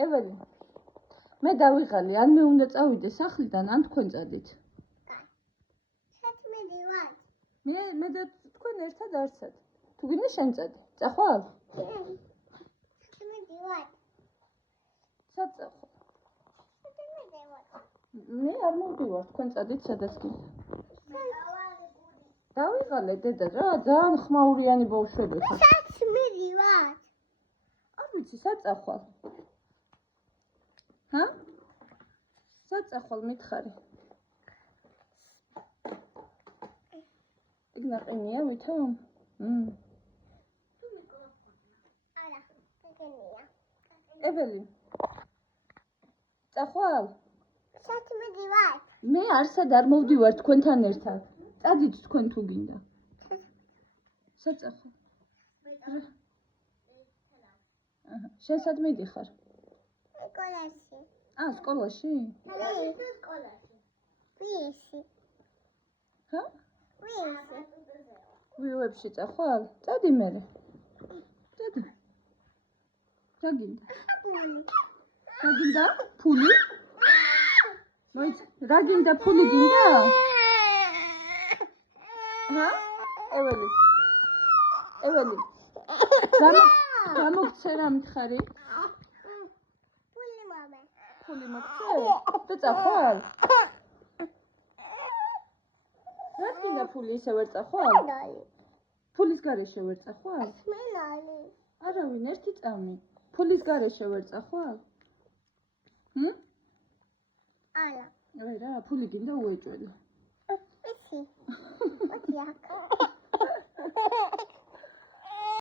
ეველი. მე დავიღალი, ან მე უნდა წავიდე სახლიდან, ან თქვენ წადით. მე და თქვენ ერთად არსად. თუ გინდა შენ წადი. წახვალ? სად წახვალ? მე არ მოვდივარ, თქვენ წადით სადაც გინდა. დავიღალე დედა რა, ძალიან ხმაურიანი ბავშვები ხარ. სად მიდივარ? არ ვიცი, სად წახვალ? ჰა? სად წახვალ მითხარი? იქ ნაყინია ვითომ? არა, ეგენია. ეველი. წახვალ? სად მიდივარ? მე არსად არ მოვდივარ თქვენთან ერთად. წადით თქვენ თუ გინდა. სად წახვალ? შენ სად მიდიხარ? სკოლაში. სკოლაში? ვისი? ჰა? ვისი? ვიუებში წახვალ? წადი მერე. წადი. რა გინდა? რა გინდა? ფული? მოიცა, რა გინდა? ფული გინდა? ჰა? ეველი. ეველი. გამოგცე რა მითხარი? ფული მამე. ფული მოგცე? და წახვალ? რა გინდა ფული ისე ვერ წახვალ? ფულის გარეშე ვერ წახვალ? მენალი. არავინ ერთი წამი. ფულის გარეშე ვერ წახვალ? არა. აი რა, ფული გინდა უეჭველი. ვისი? მოდი აქ.